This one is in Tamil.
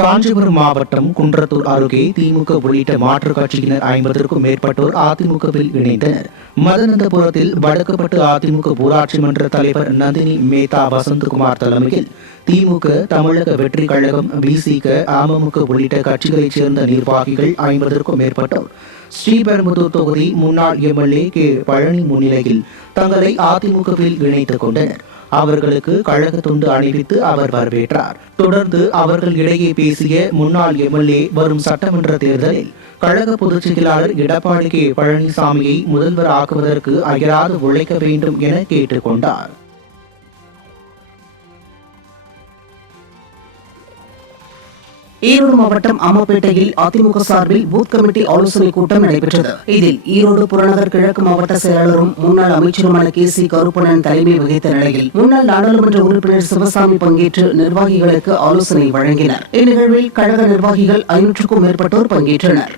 காஞ்சிபுரம் மாவட்டம் குன்றத்தூர் அருகே திமுக உள்ளிட்ட மாற்றுக் கட்சியினர் 50க்கும் மேற்பட்டோர் அதிமுகவில் இணைந்தனர். மதனந்தபுரத்தில் வடக்குப்பட்டு அதிமுக ஊராட்சி மன்ற தலைவர் நந்தினி மேத்தா வசந்தகுமார் தலைமையில் திமுக, தமிழக வெற்றி கழகம், விசிக, அமமுக உள்ளிட்ட கட்சிகளைச் சேர்ந்த நிர்வாகிகள் 50க்கும் மேற்பட்டோர் ஸ்ரீபெரும்புதூர் தொகுதி முன்னாள் எம்எல்ஏ கே பழனி முன்னிலையில் தங்களை அதிமுகவில் இணைத்துக் கொண்டனர். அவர்களுக்கு கழக துண்டு அணிவித்து அவர் வரவேற்றார். தொடர்ந்து அவர்கள் இடையே பேசிய முன்னாள் எம்எல்ஏ வரும் சட்டமன்ற தேர்தலில் கழக பொதுச் செயலாளர் எடப்பாடி கே பழனிசாமியை முதல்வர் ஆக்குவதற்கு அயராது உழைக்க வேண்டும் என கேட்டுக் கொண்டார். ஈரோடு மாவட்டம் அம்மாப்பேட்டையில் அதிமுக சார்பில் பூத் கமிட்டி ஆலோசனைக் கூட்டம் நடைபெற்றது. இதில் ஈரோடு புறநகர் கிழக்கு மாவட்ட செயலாளரும் முன்னாள் அமைச்சருமான KC கருப்பணன் தலைமை வகித்த நிலையில் முன்னாள் நாடாளுமன்ற உறுப்பினர் சிவசாமி பங்கேற்று நிர்வாகிகளுக்கு ஆலோசனை வழங்கினர். இந்நிகழ்வில் கழக நிர்வாகிகள் 500க்கும் மேற்பட்டோர் பங்கேற்றனர்.